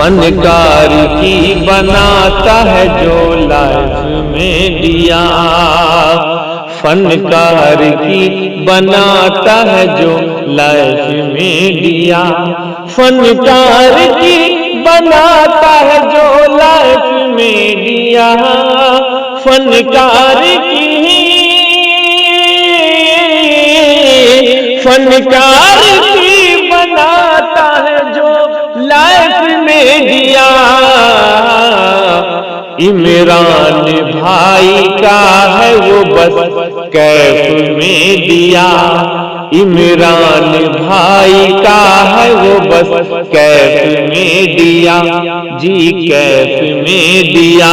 फनकार की बनाता है जो लाइफ में दिया, फनकार की बनाता है जो लाइफ में दिया, फनकार की बनाता है जो लाइफ में दिया, फनकार की बनाता है जो लाइफ में दिया। इमरान भाई का है वो बस कैफ में दिया, इमरान भाई का है वो बस कैफ में दिया, जी कैफ में दिया,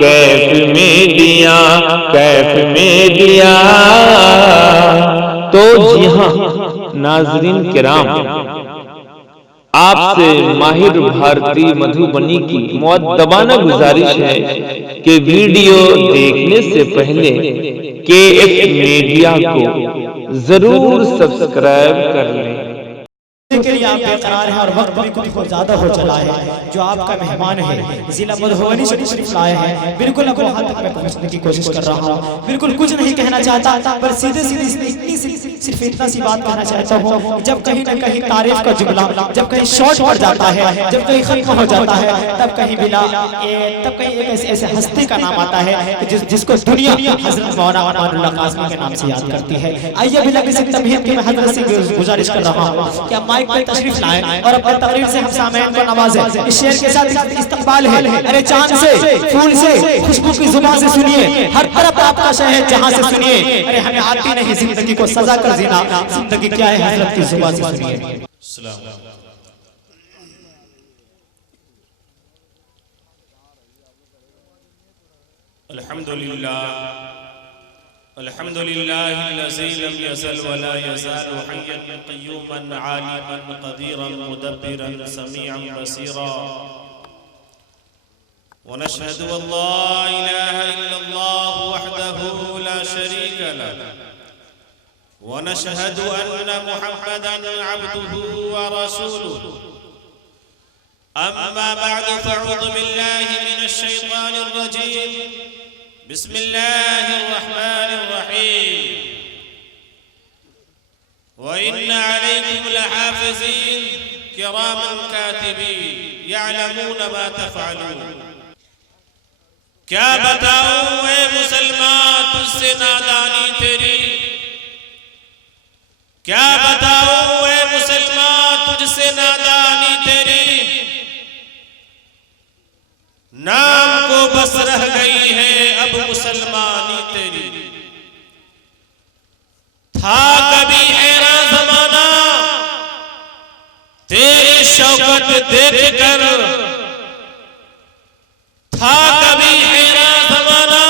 कैफ में दिया, कैफ में दिया। तो जी हाँ नाज़रीन किराम, आपसे माहिर भारतीय मधुबनी की मुअद्दबाना गुजारिश है कि वीडियो देखने से पहले KF मीडिया को जरूर सब्सक्राइब कर लें। के लिए आप बेकरार हैं और वक्त भी कुछ बहुत ज्यादा हो चला है। जो आपका मेहमान है जिला मधुबनी से शरीफ लाए हैं, बिल्कुल अब वहां तक मैं पहुंचने की कोशिश कर रहा हूं। बिल्कुल कुछ नहीं कहना चाहता, पर सीधे सिर्फ इतना सी बात कहना चाहता हूं, जब कहीं ना कहीं तारीफ का जुमला जब कहीं शॉर्ट पड़ जाता है, जब कहीं खत्म हो जाता है, तब कहीं एक ऐसे हस्ती का नाम आता है जिसको दुनिया हजरत मौलाना अमानुल्लाह के नाम से याद करती है। आइए बिना किसी तमहीद के मैं हजरत से गुजारिश कर रहा हूं कि माइक पर तशरीफ लाएं और अपनी तकरीर से हम सामईन को नवाजें। इस शेर के साथ इस्तकबाल है, अरे चांद से, फूल से, खुशबू की जुबान से सुनिए, हर तरफ आपका शहर जहां से सुनिए। अरे हमें आती नहीं जिंदगी को सजा कर जीना, जिंदगी क्या है हजरत की जुबान से सुनिए। अल्हम्दुलिल्लाह अल्हम्दुलिल्लाहिल्लज़ी लम यज़ल व ला यज़ालु हय्यन क़य्यूमन आलिमन क़दीरन मुदब्बिरन समीअन बसीरा व नशहदु अल्ला इलाहा इल्लल्लाह वहदहु ला शरीका लहु व नशहदु अन्न मुहम्मदन अब्दुहु व रसूलुहु। अम्मा बअद फ़अऊज़ु बिल्लाहि मिनश शैतानिर रजीम। बिस्मिल्लाहिर्रहमानिर्रहीम। व इन्ना अलैकुम लहाफ़िज़ीन किरामन कातिबीन यअलमून मा तफ़अलून। क्या बताऊं ऐ मुसलमान तुझसे नादानी तेरी, क्या बताऊं ऐ मुसलमान तुझसे नादानी तेरी। नाम को बस रह गई है अब मुसलमानी तेरी। था कभी हैरान ज़माना तेरी शौकत देख कर, था कभी हैरान ज़माना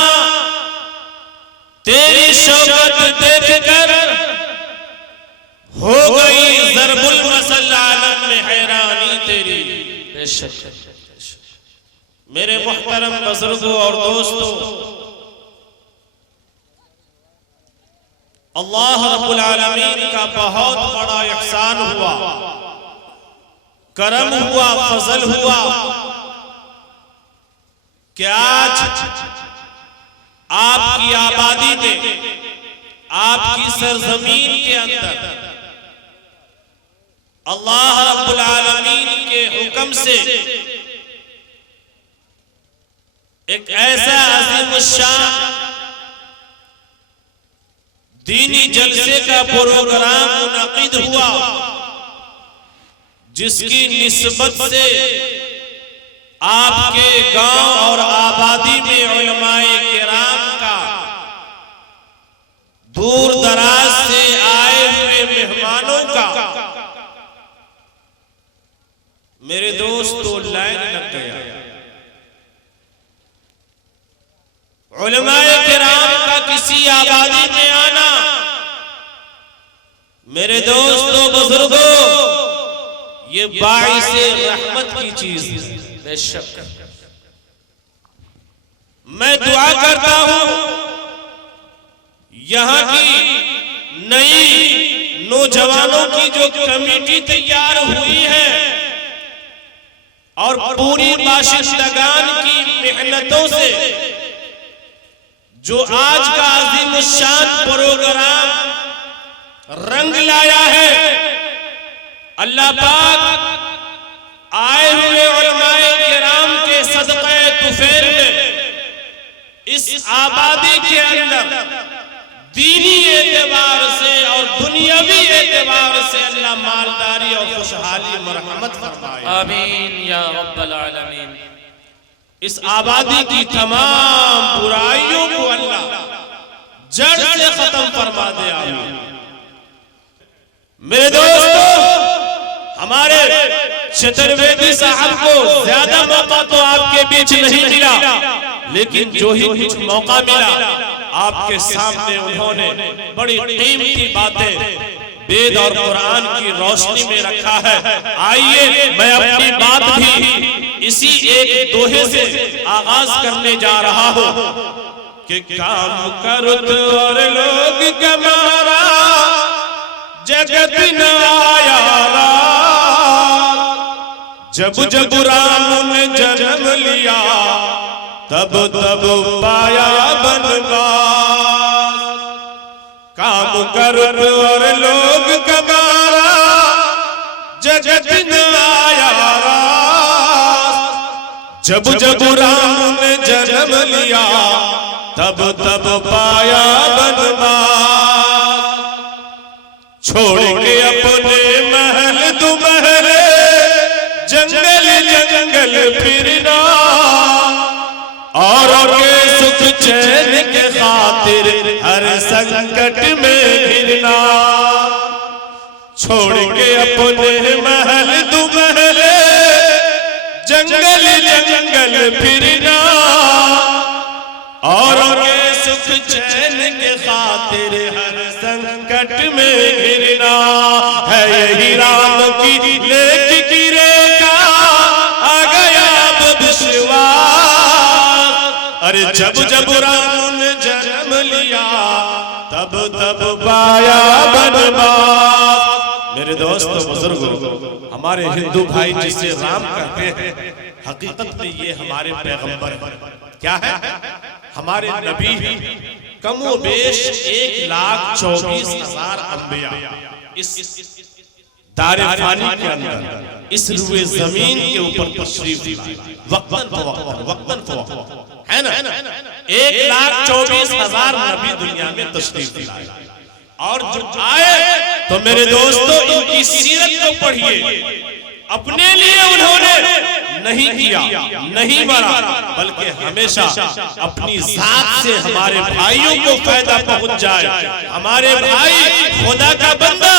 तेरी शौकत देख कर। हो गई ज़रबुल मसल आलम में हैरानी तेरी। बेशक मेरे मुहतरम बुजुर्गों और दोस्तों, अल्लाह रब्बुल आलमीन का बहुत बड़ा एहसान हुआ, करम हुआ, फजल हुआ कि आज आपकी आबादी में, आपकी सरजमीन के अंदर अल्लाह रब्बुल आलमीन के हुक्म से एक ऐसा अज़ीमुश्शान दीनी जलसे का प्रोग्राम मुनक़िद हुआ जिसकी निस्बत से आपके गांव और आबादी में उलमाए किराम का, दूर दराज से आए हुए मेहमानों का, मेरे दोस्तों लाइन लग गया। उलमाए किराम का किसी आबादी में आना, मेरे दोस्तों बुजुर्गों, ये बाइसे रहमत की चीज है। बेशक मैं दुआ करता हूं यहां की नई नौजवानों की जो कमेटी तैयार हुई है और पूरी बाशिंदगान की मेहनतों से जो आज का अजीम शान प्रोग्राम रंग लाया है, अल्लाह पाक आए हुए उलमाए किराम के सदक़े तुफैल में इस आबादी के अंदर दीनी एतबार से और दुनियावी एतबार से अल्लाह मालदारी और खुशहाली मरहमत फरमाए। आमीन या रब्बल आलमीन। इस आबादी की तमाम बुराइयों को अल्लाह जड़ से खत्म फरमा दे। आमीन। मेरे दोस्तों, हमारे चतुर्वेदी साहब को ज्यादा मौका तो आपके बीच नहीं मिला, लेकिन जो ही कुछ मौका मिला आपके सामने उन्होंने बड़ी कीमती बातें वेद और कुरान की रोशनी में रखा है। आइए मैं अपनी बात भी इसी एक दोहे से आगाज करने जा रहा हूँ कि काम करो तो और लोग कमारा जगत न आया जब जब राम ने जन्म लिया तब तब पाया बनवास। काम करो और लोग कमारा जगत न आया जब जब राम ने जन्म लिया तब तब पाया बनवास। छोड़ के अपने महल दुमहल जंगल जंगल फिरना और के सुख चैन के खातिर हर संकट में घिरना। छोड़ के अपने महल दुमहल जंगल जंगल फिरना और के सुख चैन के खातिर हर संकट में घिरना। है यही राम की लेख की रेखा आ गया अब विश्वास। अरे जब जब राम ने जन्म लिया तब तब पाया बनवास। मेरे दोस्तों बुजुर्गों, हमारे हिंदू भाई जिसे राम कहते हैं, हकीकत में ये हमारे पैगंबर हैं। क्या है? हमारे नबी कमोबेश 1,24,000 अंबिया इस दारे फानी के अंदर इस रुए जमीन के ऊपर तशरीफ लाए, वक्तन फवक्तन है ना। 1,24,000 नबी दुनिया में तशरीफ लाए और जो आए तो मेरे दोस्तों इनकी सीरत को पढ़िए। अपने लिए उन्होंने नहीं किया, नहीं मरा, बल्कि हमेशा अपनी जात से हमारे भाइयों को फायदा पहुंच जाए। हमारे भाई खुदा का बंदा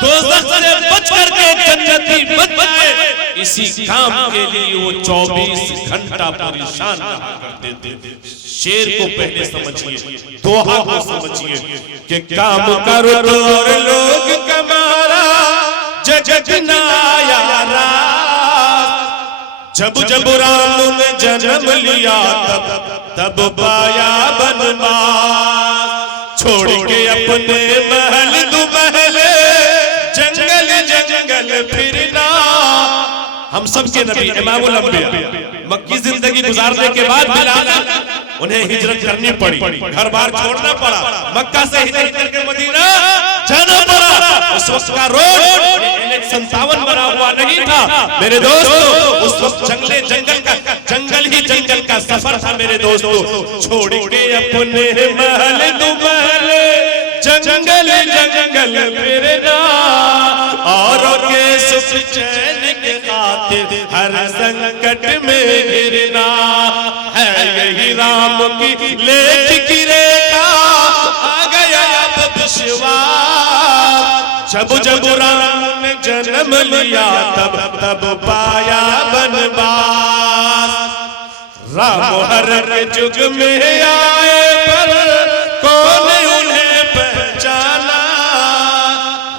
दोज़ख से बच करके जन्नती बच जाए, इसी काम के लिए वो 24 घंटा परेशान रहा करते थे। शेर को पहले समझिए, दोहा को समझिए कि काम करो और लोग कमारा जगत न आया जब जब राम ने जन्म लिया तब तब पाया बनवास। छोड़ के अपने महल दुमहल जंगल जंगल फिरना। हम सब के नबी इमामुल अंबिया मक्की जिंदगी गुजारने के बाद उन्हें हिजरत करनी पड़ी, घर बार छोड़ना पड़ा, मक्का से हिजरत करके मदीना जाना पड़ा। उस वक्त का रोड 57 बना हुआ नहीं था मेरे दोस्तों। उस वक्त जंगल ही जंगल का सफर था मेरे दोस्तों। छोड़ के अपने महल दुमहल जंगल जंगल फिरना और के सुख चैन के खातिर हर संकट में घिरना। है यही राम की लेख की रेखा आ गया अब विश्वास। जब जब राम ने जन्म लिया तब तब पाया बनवास। राम हर जुग में आए पर कौन उन्हें पहचाना।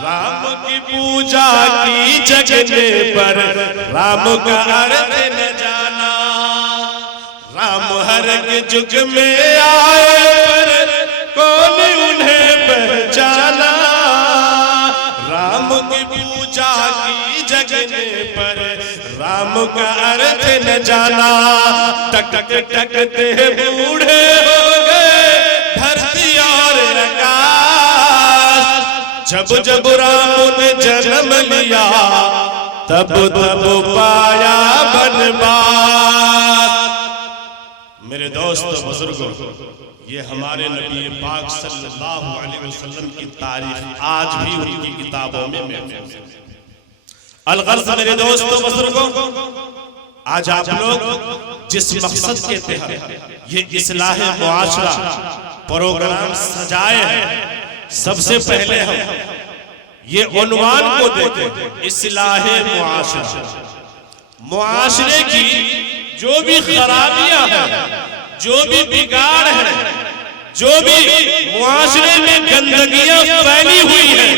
राम की पूजा की जगने पर राम का अर्थ न जाना। राम हर जुग में आए पर कौन उन्हें पहचाना। राम की पूजा की जगने पर राम नाम का अर्थ न जाना, टक टक टकते बूढ़े हो गए धरती और आकाश। जब जब राम ने जन्म लिया तब तब पाया बनवास। मेरे दोस्तों बुजुर्गों, ये हमारे नबी पाक सल्लल्लाहु अलैहि वसल्लम की तारीफ आज भी उनकी किताबों में महफूज है। अलगर्ज मेरे दोस्तों बुजुर्गों, आज आप लोग जिस मकसद के तहत ये इस्लाह मुआशरा प्रोग्राम सजाए हैं, सबसे पहले हम ये उन्वान को देखें, इस्लाह मुआशरा। मुआशरे की जो भी खराबियां हैं, जो भी बिगाड़ है, जो भी मुआशरे में गंदगियां फैली हुई हैं,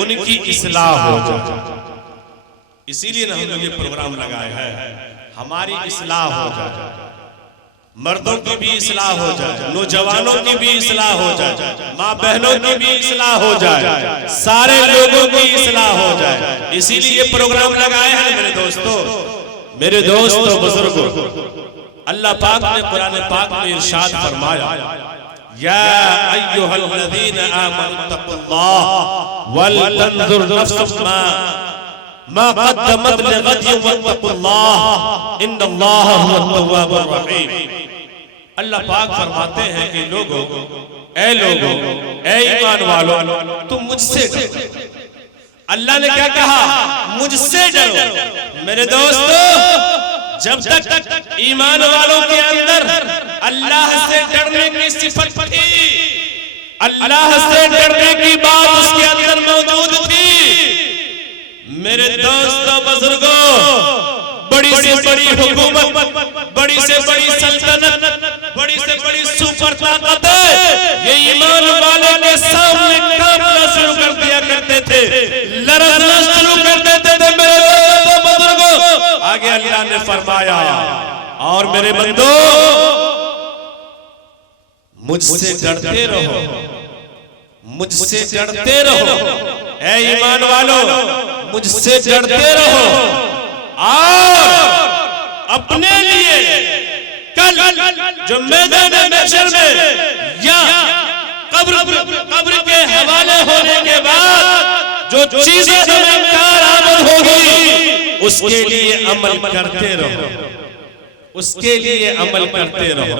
उनकी इस्लाह हो जाए। इसीलिए ना हम ये प्रोग्राम लगाए हैं, हमारी इस्लाह हो जाए, मर्दों की भी इस्लाह हो जाए, नौजवानों की भी इस्लाह हो जाए, माँ बहनों की भी इस्लाह हो जाए, सारे लोगों की इस्लाह हो जाए। इसीलिए प्रोग्राम लगाए हैं मेरे दोस्तों। मेरे दोस्तों बुजुर्गों, अल्लाह पाक ने कुरान पाक में इरशाद फरमाया, या अय्युहल्लज़ीना आमनुत्तकुल्लाह वल तंजुर नफ्सुम मा क़द्दमत लिग़दिन वत्तकुल्लाह इन्नल्लाहा हुवत-तव्वाबुर रहीम। अल्लाह पाक फरमाते हैं कि लोगों, ए ईमान वालों, तुम मुझसे डरो। अल्लाह ने क्या कहा? मुझसे डरो। मेरे दोस्तों, जब तक ईमान वालों के अंदर अल्लाह से डरने की सिफत थी, अल्लाह से डरने की बात उसके अंदर मौजूद थी, मेरे दोस्तों बुजुर्गों, बड़ी से बड़ी हुकूमत, बड़ी से बड़ी सल्तनत, बड़ी से बड़ी सुपर ताकत ये ईमान वाले के सामने कांपना शुरू कर दिया करते थे, लरज़ना शुरू कर देते थे। मेरे दोस्तों बुजुर्गों, आगे अल्लाह ने फरमाया, और मेरे बंदो मुझसे डरते रहो, मुझसे डरते रहो। ऐ ईमान वालों, मुझसे डरते रहो और अपने लिए कल जो मैदान महशर में या कब्र के हवाले होने के बाद जो चीजें हमें कारआमद होगी, उसके लिए अमल करते रहो, उसके लिए अमल करते रहो।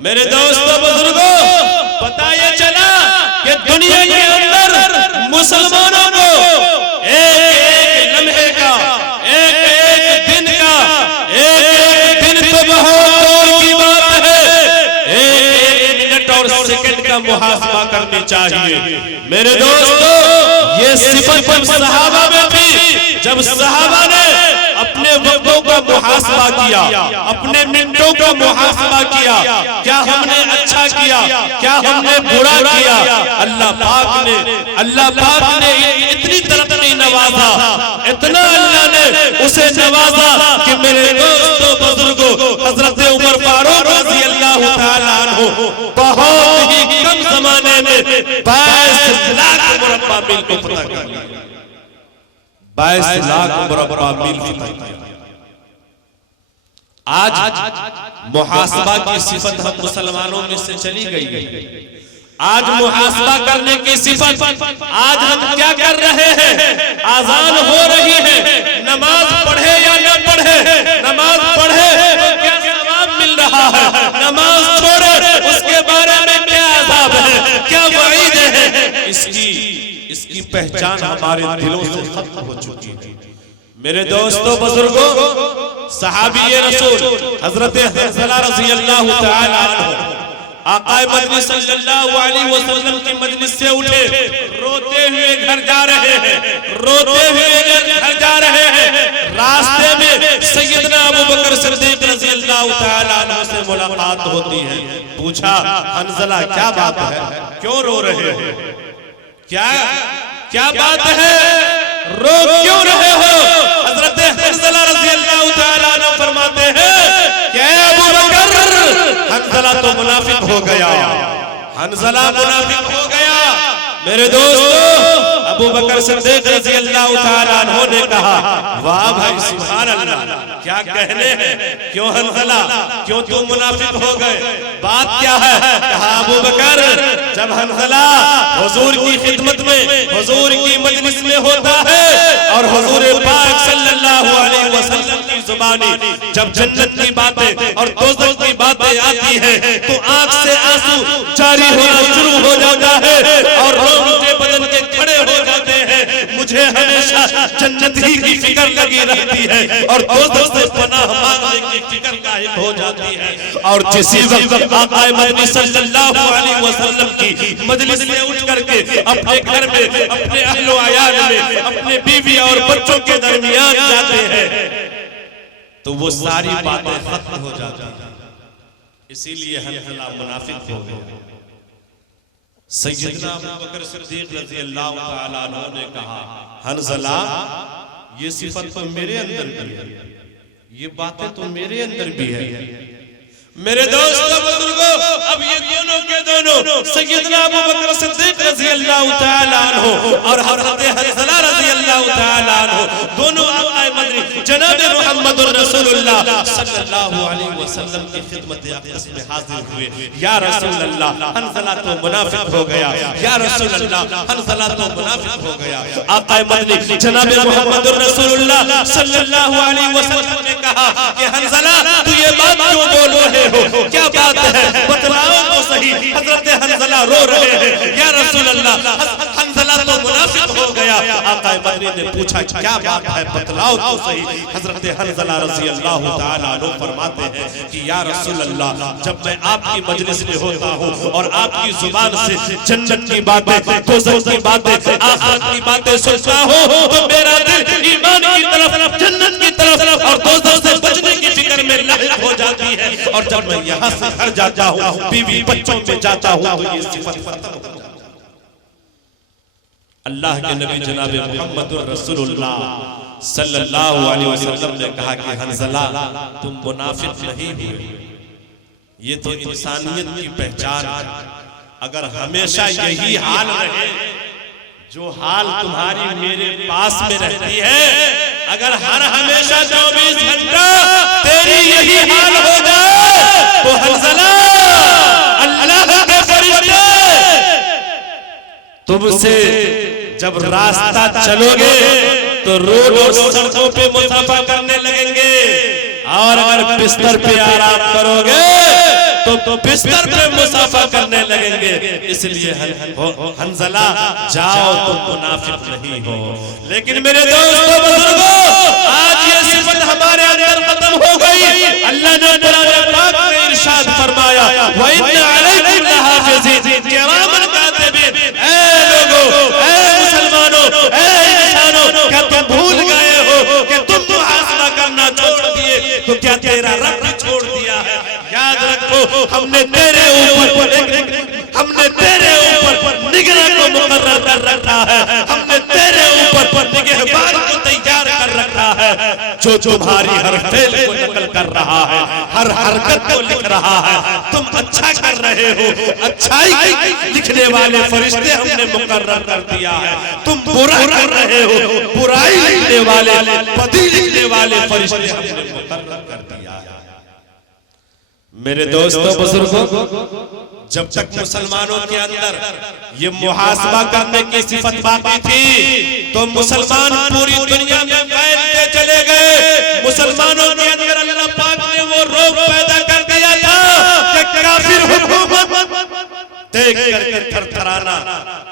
मेरे दोस्तों बुजुर्गों, पता ये चला कि दुनिया के अंदर मुसलमानों को एक लम्हे का, एक दिन का, एक दिन तो बहुत दूर की बात है, एक मिनट और सेकंड का मुहासबा करनी चाहिए। मेरे दोस्तों, ये सिफत सहाबा में थी। जब सहाबा ने अपने वक्तों का मुहासबा किया, अपने मिनटों का मुहासबा किया, क्या हमने अच्छा किया, क्या हमने बुरा किया, अल्लाह पाक ने इतनी तरक्की नवाजा, इतना अल्लाह ने उसे नवाजा कि मेरे दोस्तों बुजुर्गों, हजरत उमर फारूक रज़ी अल्लाह तआला अन्हु बहुत ही कम जमाने में 22 लाख मुरब्बा मील को फतह कर लिया। 22 लाख मुरब्बा मील फतह किया। आज मुहासबा की सिफत हम मुसलमानों में से चली गई। आज मुहासबा करने की सिफत, आज हम क्या कर रहे हैं? आजान हो रही है, नमाज पढ़े या न पढ़े, नमाज पढ़े तो क्या सवाब मिल रहा है, नमाज छोड़े उसके बारे में क्या अज़ाब है, क्या वईद है। इसकी पहचान हमारे दिलों से खत्म हो चुकी है। मेरे दोस्तों बुजुर्गों, सहाबी रसूल हजरत हज़ला रज़ी अल्लाह तआला अन्हु आक़ाए मजलिस सल्लल्लाहु अलैहि वसल्लम की मजलिस से उठे, रोते हुए घर जा रहे हैं, रोते हुए घर जा रहे हैं। रास्ते में सैयदना अबू बकर सिद्दीक़ रज़ी अल्लाह तआला अन्हु से मुलाकात होती है। पूछा, हंज़ला क्या बात है, क्यों रो रहे हो, क्या बात है, रो क्यों रहे हो? हजरत हंज़ला रज़ी अल्लाह तआला अन्हु फरमाते हैं कि अबू बकर, हंज़ला तो मुनाफिक हो गया, हंज़ला मुनाफिक हो गया। मेरे दोस्तों, अबू बकर सिद्दीक रज़ी अल्लाह तआला अन्हु ने कहा, वाह भाई सुभान अल्लाह, क्या कहने हैं, क्यों हंज़ला, क्यों तुम मुनाफिक हो गए, बात क्या है? कहा अबू बकर, जब हंज़ला हुजूर की खिदमत में, हुजूर की मजलिस में होता है और हुजूर पाक सल्लल्लाहु अलैहि वसल्लम की जुबानी जब जन्नत की बातें और दोज़ख की बातें आती हैं तो आंख से आंसू जारी होना शुरू हो जाता है और रोंगटे बदन के खड़े हो जाते हैं। मुझे हमेशा जन्नत ही की फिक्र लगी रहती है और दोज़ख से पनाह मांगने की फिक्र गायब हो जाती है। और जिसी वक्त आका मदनी सल्लल्लाहु अलैहि वसल्लम की मजलिस में उठ करके अपने घर में, अपने अहलो अयाल में, अपने बीवी और बच्चों के दरमियान जाते हैं तो वो सारी बातें खत्म हो जाती हैं। इसीलिए हंज़ला मुनाफिक हो गया। सैयदना अबू बकर सिद्दीक रज़ी अल्लाह तआला अन्हु ने कहा, हंज़ला ये सिफत तो मेरे अंदर भी है, ये बातें तो मेरे अंदर भी है। मेरे दोस्तों बुजुर्गों, अब ये दोनों के दोनों सैयदना अबू बकर सिद्दीक रज़ी अल्लाह तआला अन्हु और हज़रत हंज़ला रज़ी अल्लाह तआला अन्हु दोनों आका मदनी जनाब मुहम्मदुर रसूलुल्लाह सल्लल्लाहु अलैहि वसल्लम की खिदमत अक़दस में हाजिर हुए। या रसूल अल्लाह, हंज़ला तो मुनाफिक हो गया। या रसूल अल्लाह, हंज़ला तो मुनाफिक हो गया। आका मदनी जनाब मुहम्मदुर रसूलुल्लाह सल्लल्लाहु अलैहि वसल्लम ने कहा कि हंज़ला तू ये बात क्यों बोल रहे हो, क्या बात है, बतलाओ तो सही। हज़रत हंज़ला रो रहे हैं। या रसूल अल्लाह, हंज़ला तो मुनाफिक हो गया। आका मदनी ने पूछा क्या बात है, बतलाओ तो सही। हज़रत हंज़ला रज़ी अल्लाह तआला अन्हु फरमाते हैं कि या रसूल अल्लाह, जब मैं आपकी मजलिस में होता हूँ और आपकी जुबान से जन्नत की बातें, दोज़ख की बातें, आखिरत की बातें सुनता हूँ तो मेरा दिल ईमान की तरफ, जन्नत की तरफ और दोज़ख से बचने की फिक्र में लहर हो जाती है। और जब मैं यहाँ से घर जाता हूँ, बीवी बच्चों में जाता हूँ तो ये सिफत खत्म हो जाती है। अल्लाह के नबी जनाब मुहम्मदुर रसूलुल्लाह सल्लल्लाहु अलैहि वसल्लम ने कहा कि हंज़ला तुम मुनाफिक नहीं हुए, ये तो इंसानियत की पहचान है। अगर हमेशा यही हाल रहे जो हाल तुम्हारी मेरे पास में रहती है, अगर हर हमेशा 24 घंटा तेरी यही हाल हो जाए तो हंज़ला अल्लाह के फरिश्ते तुमसे जब रास्ता चलोगे तो रोड और सड़कों पे मुसाफा करने लगेंगे और अगर बिस्तर पे आराम करोगे तो बिस्तर पे मुसाफा करने लगेंगे। इसलिए हंज़ला जाओ तुम मुनाफिक नहीं हो। लेकिन मेरे दोस्तों बुजुर्गों, आज ये सिफत हमारे अंदर खत्म हो गई। अल्लाह ने कुरान पाक में इरशाद फरमाया, व इन्ना अलैकुम लहाफ़िज़ीन किरामन कातिबीन। ऐ लोगों, ऐ मुसलमानों, ऐ इंसानों, क्या तुम भूल गए हो कि तुम मुहासबा करना छोड़ दिए तो क्या तेरा रब भी छोड़ दिया है? याद रखो, हमने तेरे ऊपर निगरान को मुकर्रर कर रखा है, हमने तेरे ऊपर निगहबान को तैयार कर रखा है जो तुम्हारी हर फेल को नकल कर रहा है, हर हरकत को लिख रहा है। तुम अच्छा कर रहे हो, अच्छाई लिखने वाले फरिश्ते हमने मुकर्रर कर दिया है। तुम बुरा कर रहे हो, बुराई लिखने वाले, बदी लिखने वाले फरिश्ते हमने मुकर्रर कर दिया है। मेरे दोस्तों बुजुर्गों, जब तक मुसलमानों के अंदर ये मुहासबा करने की सिफत बाकी थी तो मुसलमान पूरी दुनिया में फैलते चले गए। मुसलमानों के अंदर अल्लाह पाक ने वो रोग पैदा कर दिया था कि काफिर हुकूमत देख करके थरथराना,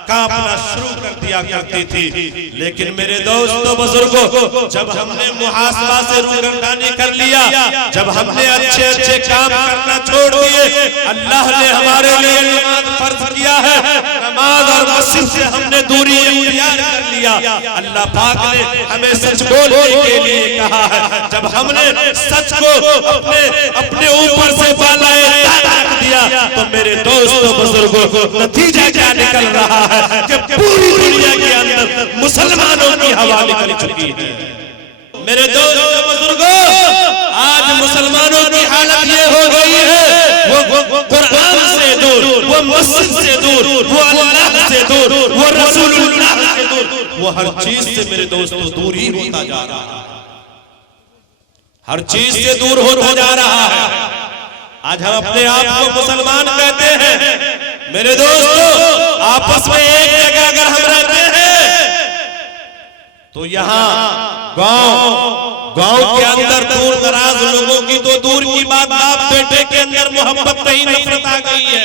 कांपना शुरू कर दिया करती थी। लेकिन मेरे दोस्तों बुजुर्गों, जब हमने मुहासबा से रूगर्दानी कर लिया, जब हमने अच्छे अच्छे काम करना छोड़ दिए, अल्लाह ने हमारे लिए नमाज फर्ज किया है, नमाज और मस्जिद से हमने दूरी इख्तियार कर लिया। अल्लाह पाक ने हमें सच बोलने के लिए कहा है। जब हमने सच को अपने ऊपर से बालाए रख दिया तो मेरे दोस्तों बुजुर्गों, नतीजा क्या निकल रहा है कि पूरी दुनिया के अंदर मुसलमानों की हवा निकल चुकी है। मेरे दोस्तों बुजुर्गों, आज मुसलमानों की हालत ये हो गई है, वो कुरान से दूर, वो मस्जिद से दूर, वो अल्लाह से दूर, वो वो हर चीज से मेरे दोस्तों दूर ही होता जा रहा है, हर चीज से दूर होता जा रहा है। आज हम अपने आप को मुसलमान कहते हैं, मेरे दोस्तों आपस में एक जगह अगर हम रहते हैं तो यहाँ गांव के अंदर दूर दराज लोगों की तो दूर की बात, बाप बेटे के अंदर मोहब्बत नहीं नफरत आ गई है,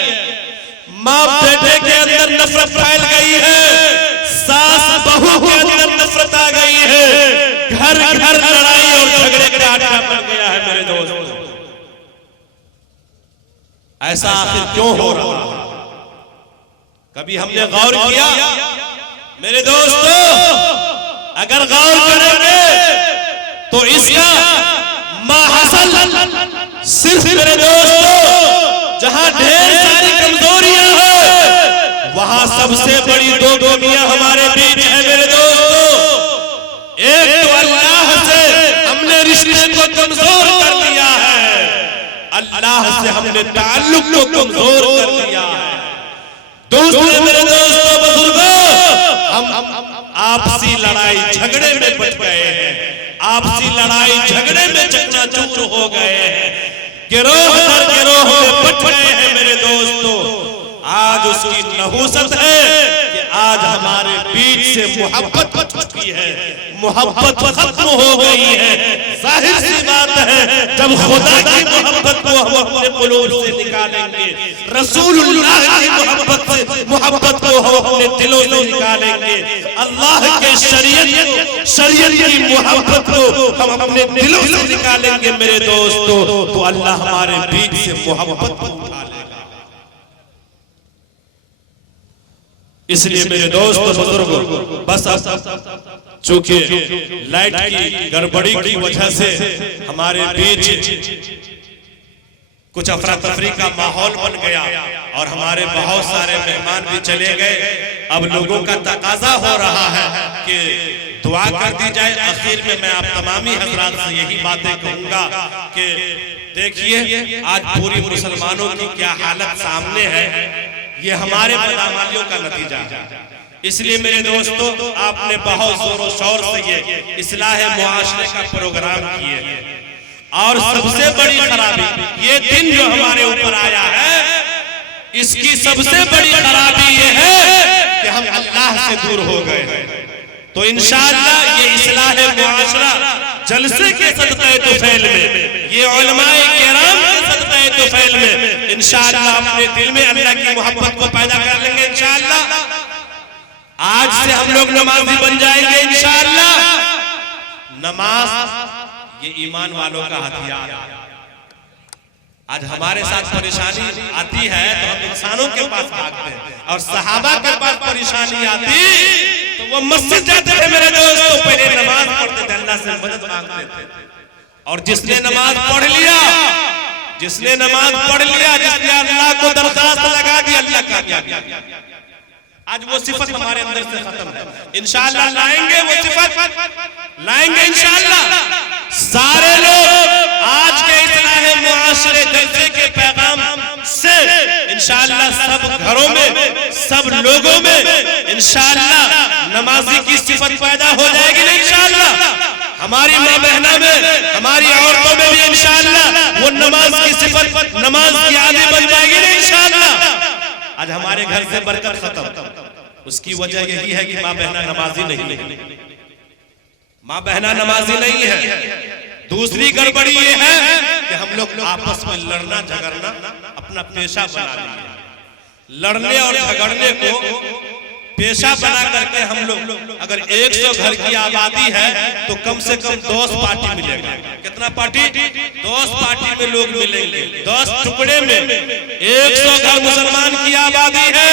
माँ बेटे के अंदर नफरत फैल गई है, सास बहू के अंदर नफरत आ गई है, घर घर लड़ाई और झगड़े का अड्डा बन गया है मेरे दोस्तों। ऐसा आखिर क्यों हो रहा है? कभी हमने गौर किया? मेरे दोस्तों अगर गौर करेंगे तो इसका माहसल सिर्फ मेरे दोस्तों जहां ढेर सारी कमजोरियां हैं वहां सबसे बड़ी दो कमियां हमारे बीच है मेरे दोस्तों। एक तो अल्लाह से हमने रिश्ते को कमजोर कर दिया है, अल्लाह से हमने ताल्लुक को कमजोर कर दिया है। दूसरे मेरे दोस्तों बुजुर्गों, हम आपसी लड़ाई झगड़े में बच गए हैं, आपसी लड़ाई झगड़े में चकनाचूर हो गए हैं, गिरोह दर गिरोह में बच गए हैं मेरे दोस्तों। आज उसकी नहूसत है कि आज हमारे बीच से मोहब्बत बच चुकी है, मोहब्बत खत्म हो गई है। जाहिर सी बात है जब खुदा की मोहब्बत को हम अपने कुलूब से निकालेंगे, रसूलुल्लाह की मोहब्बत को हम अपने दिलों से निकालेंगे, अल्लाह के शरीयत की मोहब्बत को हम अपने दिलों से निकालेंगे मेरे दोस्तों, तो अल्लाह हमारे बीच से मोहब्बत को उठा लेगा। इसलिए मेरे दोस्तों बुजुर्गों, बस चूंकि लाइट की गड़बड़ी की वजह से हमारे बीच कुछ अफरा तफरी का माहौल बन गया और हमारे बहुत सारे मेहमान भी चले गए। अब लोगों का तकाजा हो रहा है कि दुआ कर दी जाए। आखिर में मैं आप तमामी हजरात से यही बातें कहूंगा कि देखिए आज पूरी मुसलमानों की क्या हालत सामने है, ये हमारे बदअमलियों का नतीजा है। इसलिए मेरे दोस्तों आपने बहुत जोरों शोर से ये इस्लाह मुआशरे का प्रोग्राम किए और सबसे बड़ी खराबी ये दिन जो हमारे ऊपर आया है, इसकी सबसे बड़ी खराबी ये है कि हम अल्लाह से दूर हो गए। तो इंशाअल्लाह ये इस्लाह मुआशरा जलसे के सदक़े तुफैल में, ये उलमाए किराम के सदक़े तुफैल में इंशाअल्लाह अपने दिल में अल्लाह की मोहब्बत को पैदा कर लेंगे इंशाअल्लाह। आज से हम लोग नमाजी बन जाएंगे इंशाअल्लाह। नमाज ये ईमान वालों का हथियार है। आज हमारे साथ परेशानी आती है तो हम इंसानों के पास भागते हैं, और सहाबा के पास परेशानी आती तो वो मस्जिद जाते थे मेरे दोस्तों, पहले नमाज पढ़ते थे, अल्लाह से मदद मांगते थे। और जिसने नमाज पढ़ लिया, जिसने अल्लाह को दरखास्त लगा दी, अल्लाह कामयाब। आज वो सिफत हमारे अंदर से खत्म है। इंशाअल्लाह लाएंगे, वो सिफत लाएंगे इंशाअल्लाह। सारे लोग आज के इस्लाह मुआशरे जलसे के पैगाम से इंशाअल्लाह सब घरों में, सब लोगों में इंशाअल्लाह नमाजी की सिफत पैदा हो जाएगी ना इंशाअल्लाह। हमारी माँ बहना में, हमारी औरतों में भी इंशाअल्लाह वो नमाज की सिफत, नमाज की आदत बन जाएगी ना इंशाअल्लाह। आज हमारे घर से बरकत खत्म, उसकी वजह यही है कि माँ बहना नमाजी नहीं, माँ बहना नमाजी नहीं है। दूसरी गड़बड़ी ये है कि हम लोग आपस में लड़ना झगड़ना अपना पेशा बना लिए। लड़ने और झगड़ने को पेशा बना करके हम लोग, अगर 100 घर की आबादी है तो कम से कम 10 पार्टी मिलेगा। कितना पार्टी? 10 पार्टी में लोग मिलेंगे। 10 टुकड़े में 100 घर मुसलमान की आबादी है,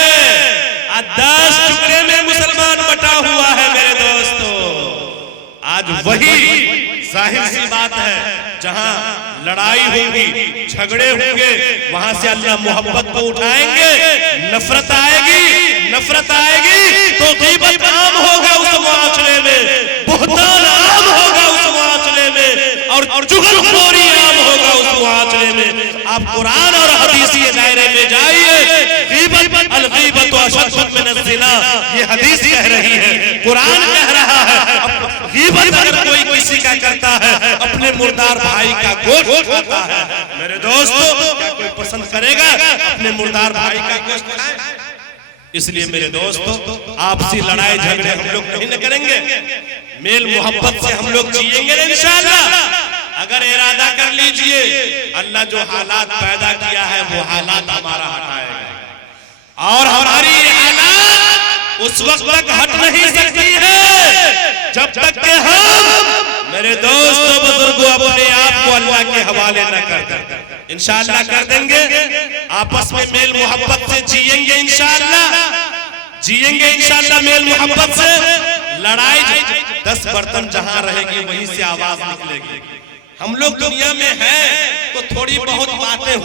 10 टुकड़े में मुसलमान बटा हुआ है मेरे दोस्तों। आज वही जाहिर सी बात है जहां लड़ाई होगी, झगड़े होंगे, वहां से अल्लाह मोहब्बत को उठाएंगे। नफरत आएगी तो गीबत आम होगा उस मुआशरे में, बुहतान आम होगा उस मुआशरे में, और चुगलखोरी आम होगा उस मुआशरे में। आप कुरान और हदीस के दायरे में जाइए। गीबत अल-गीबतु अशद्दु मिन अज़-ज़िना, ये हदीस कह रही है, कुरान कह करता है, अपने मुर्दार भाई का गोश्त खाता है। मेरे दोस्तों, क्या कोई पसंद करेगा अपने मुर्दार भाई का गोश्त खाए? इसलिए मेरे दोस्तों, आपसी लड़ाई झगड़े हम लोग नहीं न करेंगे, मेल मोहब्बत से हम लोग जिएंगे इंशाअल्लाह। अगर इरादा कर लीजिए, अल्लाह जो हालात पैदा किया है वो हालात हमारा हटाएगा, और हमारी हालात उस वक्त तक हट नहीं सकती है जब तक कि हम, मेरे दोस्तों बुजुर्गों, अपने आप को अल्लाह के हवाले न कर दें। इंशाअल्लाह कर देंगे, आपस में मेल मोहब्बत से जिएंगे इंशाअल्लाह, जिएंगे इंशाअल्लाह मेल मोहब्बत से। लड़ाई 10 बर्तन जहां रहेगी वहीं से आवाज निकलेगी। हम लोग दुनिया में हैं तो थोड़ी बहुत बातें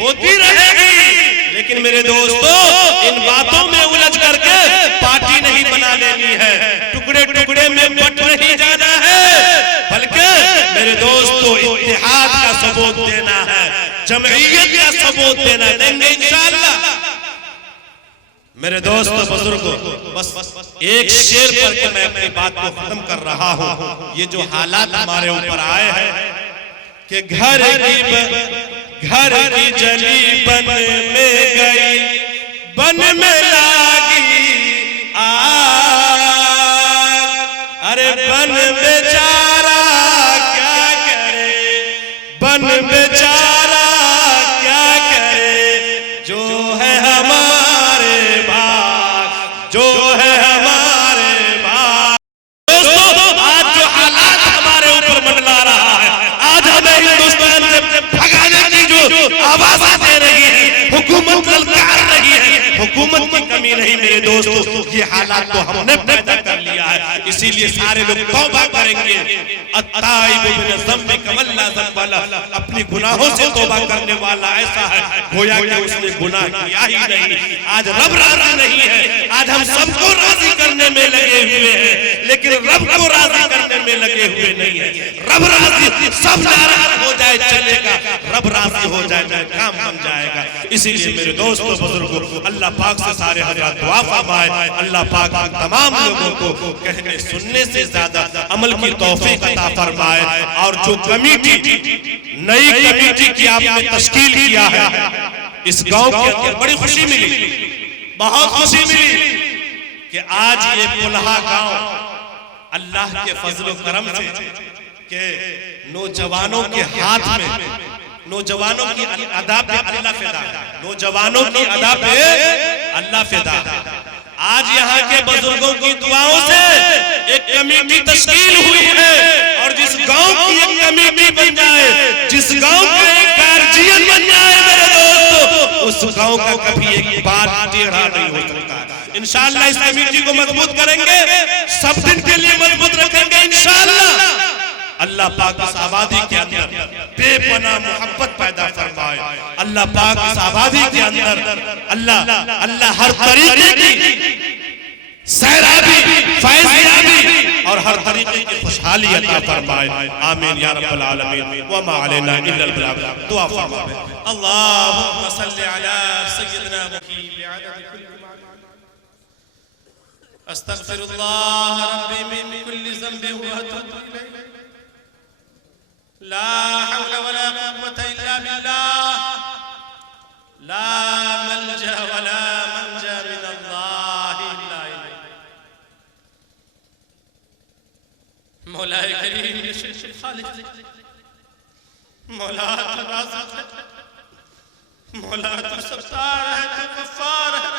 होती रहेगी, लेकिन मेरे दोस्तों, इन बातों में उलझ करके पार्टी नहीं बना लेनी है, टुकड़े टुकड़े में बट नहीं जाना है, बल्कि मेरे दोस्तों इत्तेहाद का सबूत देना है, जमइयत का सबूत देना, देंगे इंशाअल्लाह। मेरे दोस्तों बुजुर्गों, बस एक शेर पढ़ के मैं अपनी बात को खत्म कर रहा हूँ। ये जो हालात हमारे ऊपर आए हैं कि घर की जली बन में गई, बन में लागी आग, अरे बन बेचारा क्या करे, बन बेचारा क्या करे, जो है हमारे भाग, जो है हमारे भाग। दोस्तों, आज जो हालात हमारे ऊपर मंडला रहा है, आज हमें हिंदुस्तान से भगाने की जो आवाज दे रही है, हुकूमत ललकार रही है, हुकूमत की कमी नहीं मेरे दोस्तों, ये हालात तो हमने पैदा कर लिया है। इसीलिए सारे लोग तौबा करेंगे। अत्ताइबु मिन ज़म्बि कमल्ला ज़म्बला, अपनी गुनाहों से तौबा करने वाला ऐसा है गोया कि उसने गुनाह किया ही नहीं। आज रब राजी नहीं है, आज हम सबको राजी करने में लगे हुए हैं, लेकिन रब को राजी करने में लगे हुए नहीं है। रब राजी, सब नाराज हो जाए चलेगा, रब राजी हो जाए काम बन जाएगा। इसीलिए मेरे दोस्तों बुजुर्गों, अल्लाह पाक से सारे हज़रात दुआ फरमाए, अल्लाह पाक तमाम लोगों को कहने सुनने से ज्यादा अमल की तौफीक अता फरमाए। और जो कमेटी, नई कमेटी की आपने तश्कील किया है, इस गांव के अंदर बड़ी खुशी मिली, बहुत खुशी मिली कि आज ये पोल्हा गांव अल्लाह के फजल करम से के नौजवानों के हाथ में, नौजवानों की अदा पे अल्लाह फिदा, नौजवानों की अदा पे अल्लाह फिदा। आज यहाँ के बुजुर्गों की दुआओं से एक कमेटी तश्कील हुई है, और जिस गांव की एक कमेटी बन जाए, जिस गांव का एक गार्जियन बन जाए मेरे दोस्तों, उस गांव का कभी एक बात टेढ़ा नहीं हो सकता। इंशाअल्लाह इस कमेटी को मजबूत करेंगे, सब दिन के लिए मजबूत रखेंगे इंशाअल्लाह। अल्लाह पाक इस आबादी के अंदर बेपनाह मोहब्बत पैदा फरमाए। अल्लाह पाक इस आबादी के अंदर अल्लाह हर तरीके की सैराबी, फैज़याबी और हर तरीके की खुशहाली अता फरमाए। आमीन या रब्बल आलमीन। व मा अलैना इल्ला अल बलाग। दुआ फरमाए। अल्लाहुम्मा सल्लि अला सय्यिदिना मुहम्मद। अस्तगफिरुल्लाह रब्बी मिन कुल्ली ज़ंबिन व अतूबु इलैह। ला हौला वला कुव्वता इल्ला बिल्लाह। ला मल्जा वला मंजा मिनल्लाह इल्ला इलैह। मौला करीम खालिक, मौला तू राज़िक़ है, मौला तू सत्तार है, तू गफ्फार है,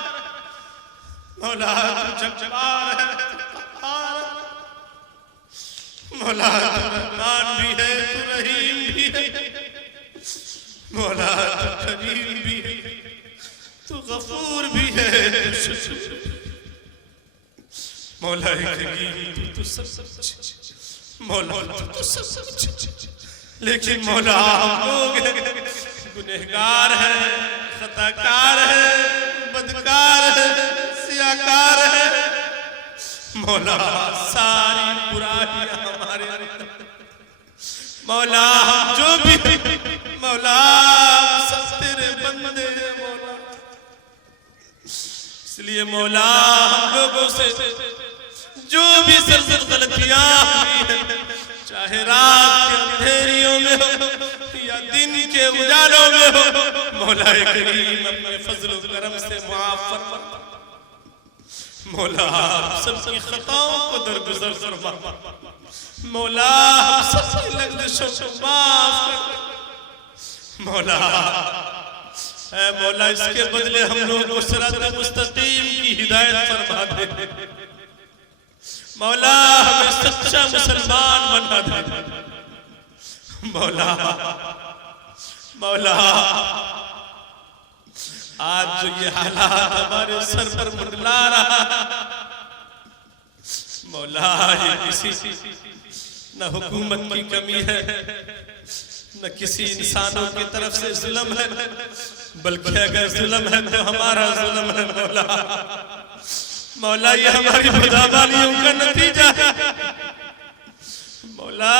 मौला तू जब्बार है, मौला तू रहमान भी है, तू रहीम भी है, मौला तू करीम भी है, तू गफूर भी है, मौला करीम तू सब कुछ, मौला तू सब कुछ। लेकिन मौला हम लोग गुनहगार है, खताकार है, बदकार है, सियाकार है, मौला सारी बुराइयां हमारे अंदर, मौला जो भी, मौला सब तेरे बंदे हैं मौला। इसलिए मौला हम लोगों से जो भी सरसर गलतियां हुई हैं, चाहे रात के अंधेरियों में हो या दिन के उजालों में हो, मौला करीम अपने फजल और करम से मुआफ फरमा। मौला सबकी खताओं को दरगुजर फरमा। मौला सबकी लग़ज़शों को माफ कर। मौला ऐ मौला इसके बदले हम लोग को सिरात मुस्तकीम की हिदायत फरमा दे। मौला हमें सच्चा मुसलमान बना दे। मौला मौला आज जो ये हालात हमारे सर पर मंडला रहा, मौला ये किसी न हुकूमत की कमी है न किसी इंसानों की तरफ से जुल्म है, बल्कि अगर जुल्म है तो हमारा जुल्म है। मौला मौला ये हमारी बदअमलियों का नतीजा है। मौला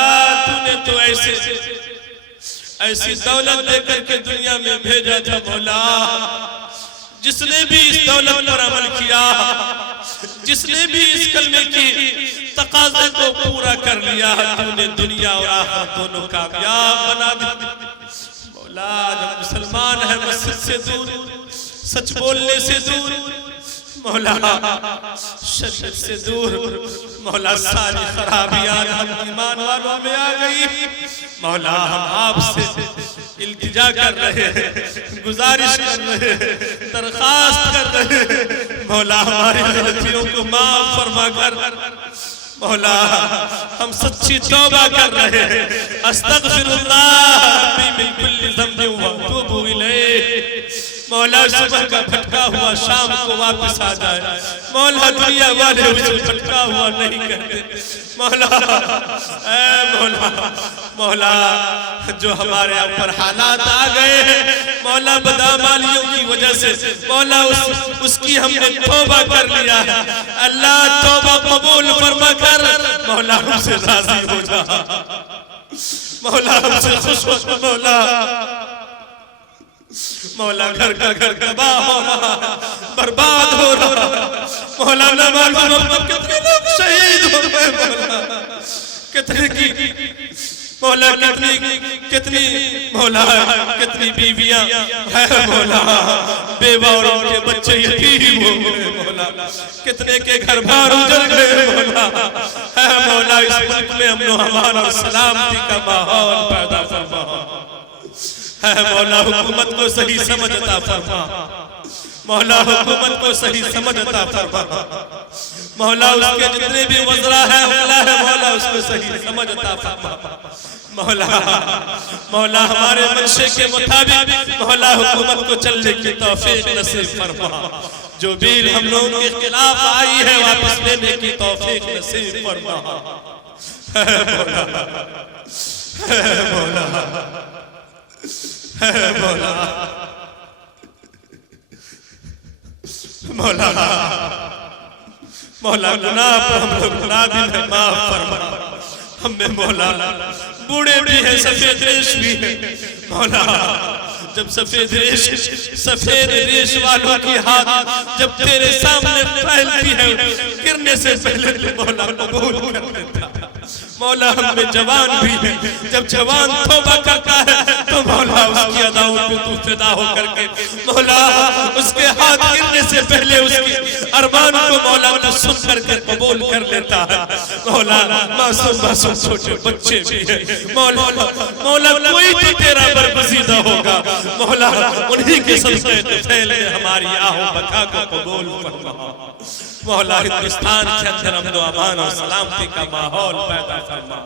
तूने तो ऐसी दौलत देकर के दुनिया में भेजा था। मौला जिसने भी इस दौलत पर अमल किया, जिसने भी इस कलमे की तकाज़े को पूरा कर लिया, तूने दुनिया और आखिरत दोनों कामयाब बना दी। मौला जब मुसलमान है मस्जिद से दूर, सच बोलने से दूर, मौला शरीयत से दूर, मौला सारी खराबियां हम ईमान वालों में आ गई। मौला हम आपसे इल्तिजा कर रहे हैं, गुजारिश कर रहे हैं, दरखास्त कर रहे हैं। मौला हमारी गलतियों को माफ फरमा कर। मौला हम सच्ची तौबा कर रहे हैं। अस्तगफिरुल्लाह मिन कुल्ली ज़ंबिन व अतूबु इलैह। मौला सुबह का भटका हुआ शाम को वापस आ जाए। मौला दुनिया वाले उसे भटका हुआ नहीं कहते। मौला ऐ मौला मौला जो हमारे ऊपर हालात आ गए हैं, मौला बदअमलियों की वजह से, मौला उसकी हमने तौबा कर लिया है। अल्लाह तौबा कबूल फरमा कर। मौला हमसे राजी हो जा। मौला हमसे खुश हो। मौला मौला घर का घर तबाह हो रहा, बर्बाद हो रहा। मौला न मालूम कितने लोग शहीद हो गए। मौला कितने की मौला कितनी मौला कितनी बीवियां है। मौला बेवा और उनके बच्चे यतीम हो गए। मौला कितने के घर बार उजड़ गए। मौला है मौला इस मुल्क में अमन और अमान और सलामती का माहौल पैदा फरमा। है मौला हुकूमत को सही समझता फरमा। मौला हुकूमत को सही समझता फरमा। मौला उसके जितने भी वज़रा है मौला उसको सही समझता फरमा। मौला मौला हमारे मंशे के मुताबिक मौला हुकूमत को चलने की तौफीक नसीब फरमा। जो बिल हम लोगों के खिलाफ आई है वापस लेने की तौफीक नसीब फरमा। मौला मौला मौला मौला मौला गुनाह पर हम लोग नादिम है, माफ फरमा हमें। मौला बूढ़े भी हैं, सफेद रेश भी है। मौला जब सफेद रेश वालों की हाथ जब तेरे सामने फैलती है, गिरने से पहले तो मौला कबूल कर लेता। मौला हमें जवान भी है, जब जवान तौबा करता है तो मौला उसकी अदाओं पे तू फिदा होकर के मौला उसके हाथ गिरने से पहले उसकी अरमान को मौला तो सुन करके कबूल कर लेता है। मौला मासूम छोटे बच्चे भी हैं। मौला मौला कोई भी तेरा बरगज़ीदा होगा। मौला उन्हीं के सदक़े फैल में हमारी आहों बका को कबूल फरमा। मौला हिंदुस्तान के अंदर अमन और अमान और सलामती का माहौल पैदा फरमा।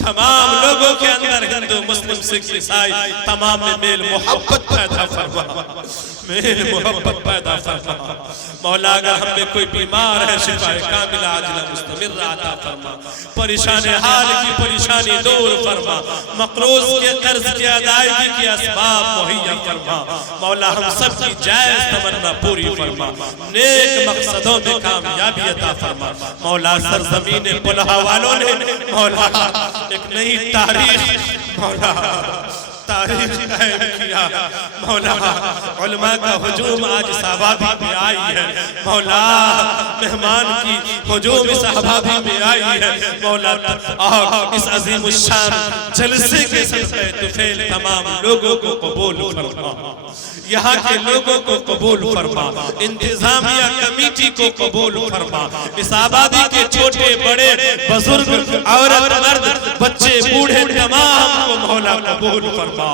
तमाम लोगों के अंदर हिंदू मुस्लिम सिख ईसाई तमाम में मेल मोहब्बत पैदा फरमा। मेल मोहब्बत पैदा फरमा। मौला अगर हम में कोई बीमार है शिफाए कामिला आजिला मुस्तमिर अता फरमा। परेशान हाल की परेशानी दूर फरमा। मक़रूज़ के कर्ज की अदायगी के असबाब मुहैया फरमा। मौला हम सब की जायज़ तमन्ना पूरी फरमा। नेक मकसदों में कामयाबी अता फरमा। मौला सरज़मीन पोलहा वालों ने मौला एक नई तारीख मौला तारीख कायम किया। मौला उलमा का हुजूम आज इस आबादी में आई है। मौला मेहमान की हुजूम इस आबादी में आई है। मौला और इस अजीम शान जलसे के सदक़े तुफैल तमाम लोगों को कबूल फरमा, यहाँ के लोगों को कबूल फरमा, इंतजामिया कमेटी को कबूल फरमा, इस आबादी के छोटे बड़े बुजुर्ग औरत मर्द बच्चे बूढ़े तमाम को मौला कबूल फरमा।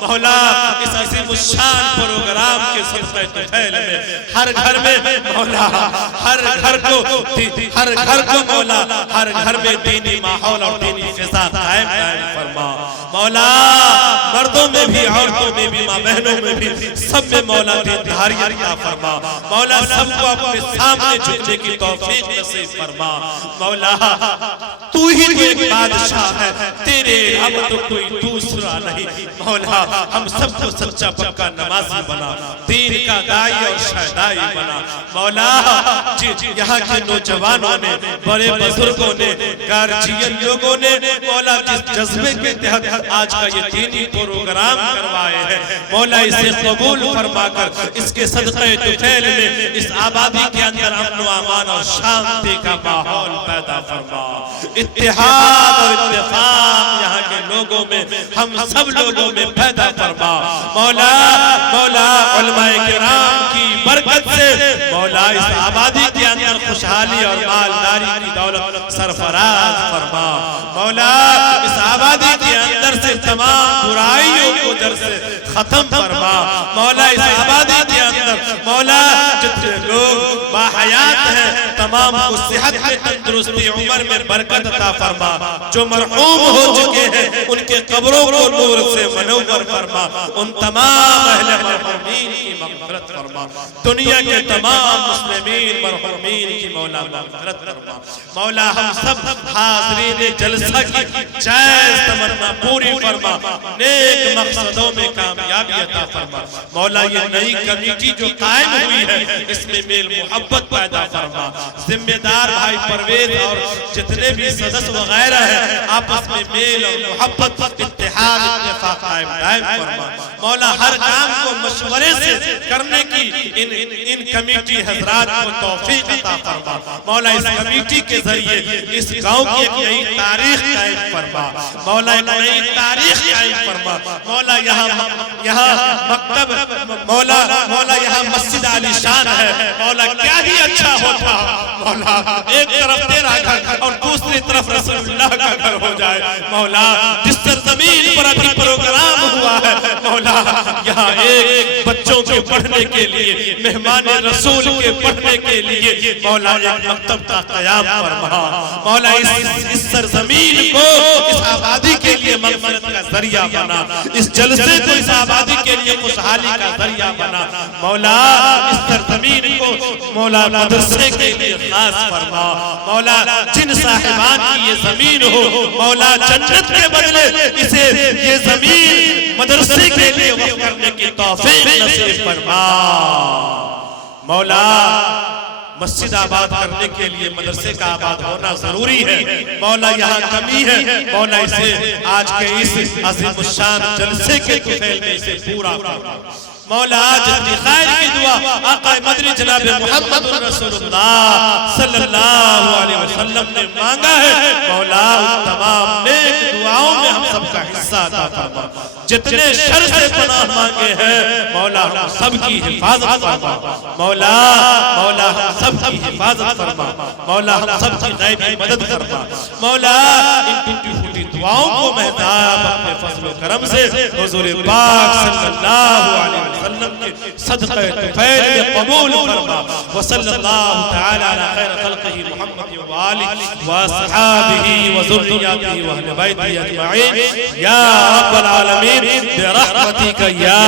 मौला इस अजीम शान प्रोग्राम के सदक़े तुफैल में हर घर में मौला हर घर को मौला हर घर में दीनी माहौल और दीनी फिजा कायम फरमा। मौला मर्दों में भी औरतों में भी माँ बहनों में भी सब में मौला दीनदारी अता फरमा। मौला सबको अपने सामने झुकने की तौफीक नसीब फरमा। मौला तू ही तो एक बादशाह है, तेरे अलावा तो कोई दूसरा नहीं। मौला हम सबको सच्चा पक्का नमाजी बना, दीन का दाई और शहदाई बना। मौला यहाँ के नौजवानों ने, बड़े बुजुर्गों ने, गार्जियन लोगों ने मौला जिस जज्बे के तहत आज का ये दीनी प्रोग्राम करवाए हैं, मौला इसे कबूल फरमाकर इसके सदक़े तुफैल में इस आबादी के अंदर अमन व अमान और शांति का माहौल पैदा फरमा। इत्तेहाद और इत्तेफाक यहाँ के लोगों में, हम सब लोगों में पैदा फरमा। मौला मौला उलमाए किराम की बरकत से मौला इस आबादी के अंदर खुशहाली और मालदारी की दौलत सरफराज फरमा। मौला इस आबादी के अंदर से तमाम बुराइयों को जड़ से खत्म फरमा। मौला इस आबादी के अंदर मौला जितने लोग बाहयात हैं तमाम को सेहत में तंदुरुस्ती उम्र में बरकत अता फरमा। जो मरहूम हो चुके हैं उनके कब्रों को नूर से मनव्वर फरमा। उन तमाम अहले मरहूमीन की मग़फ़िरत फरमा। दुनिया के तमाम मुस्लिमीन मरहूमीन की मौला मग़फ़िरत फरमा। मौला हम सब हाज़रीन जलसा की जायज़ तमन्ना पूरी फरमा, नेक मकसदों में कामयाबी अता फरमा। मौला ये नई कमेटी जो कायम हुई है इसमें मेल मोहब्बत पैदा फरमा। जिम्मेदार भाई परवेज और जितने भी सदस्य वगैरह हैं आपस में मेल और मोहब्बत इत्तेहाद इत्तेफाक कायम दायम फरमा। मौला हर काम को मशवरे से करने की इन कमेटी हजरात को तौफीक अता फरमा। मौला इस कमेटी के जरिए इस गांव की एक नई तारीख कायम फरमा। मौला एक नई तारीख कायम फरमा। मौला यहाँ मकतब मौला यहाँ मस्जिद आलीशान है। मौला क्या ही अच्छा होता मौला एक तरफ तेरा घर और दूसरी तरफ रसूलुल्लाह का घर हो जाए। मौला जिस जमीन पर अभी प्रोग्राम हुआ है मौला यहाँ एक बच्चों के पढ़ने के लिए, मेहमान रसूल के पढ़ने के लिए मौला एक मकतब का क़याम फरमा। मौला इस सरजमीन को इस आबादी के लिए मग़फ़िरत का जरिया बना, इस जलसे को इस आबादी के लिए खुशहाली का जरिया बना। मौला इस सरजमीन को मौला मदरसे के लिए खास फरमा। मौला जिन साहिबान की ये जमीन हो मौला जन्नत के बदले इसे ये जमीन मदरसे के लिए वक़्फ़ करने की तौफीक नसीब फरमा। मौला मस्जिद आबाद करने के लिए मदरसे का आबाद होना जरूरी है। मौला यहाँ कमी है, मौला इसे आज के इस अज़ीम शान जलसे के तुफैल में इसे पूरा करना। मौला जितनी खैर की दुआ आका मदनी जनाब मोहम्मद रसूलुल्लाह सल्लल्लाहु अलैहि वसल्लम ने मांगा है मौला उन तमाम नेक दुआओं में हम सबका हिस्सा अता फरमा। जितने शर से पनाह मांगे हैं मौला हम सबकी हिफाजत फरमा। मौला हम सबकी हिफाजत फरमा। मौला हम सबकी गैबी मदद फरमा। मौला इन टूटी फूटी दुआओं को महताब अपने फज़ल व करम से हुज़ूर पाक सल्लल्लाहु अलैहि वसल्लम के सदक़े तुफैल में कबूल फरमा। व सल्लल्लाहु तआला अला खैर खल्क़िही मुहम्मद व आलिहि व अस्हाबिही व ज़ुर्रिय्यतिही व अहले बैतिही अजमईन या रब्बल आलमीन बिरहमतिका या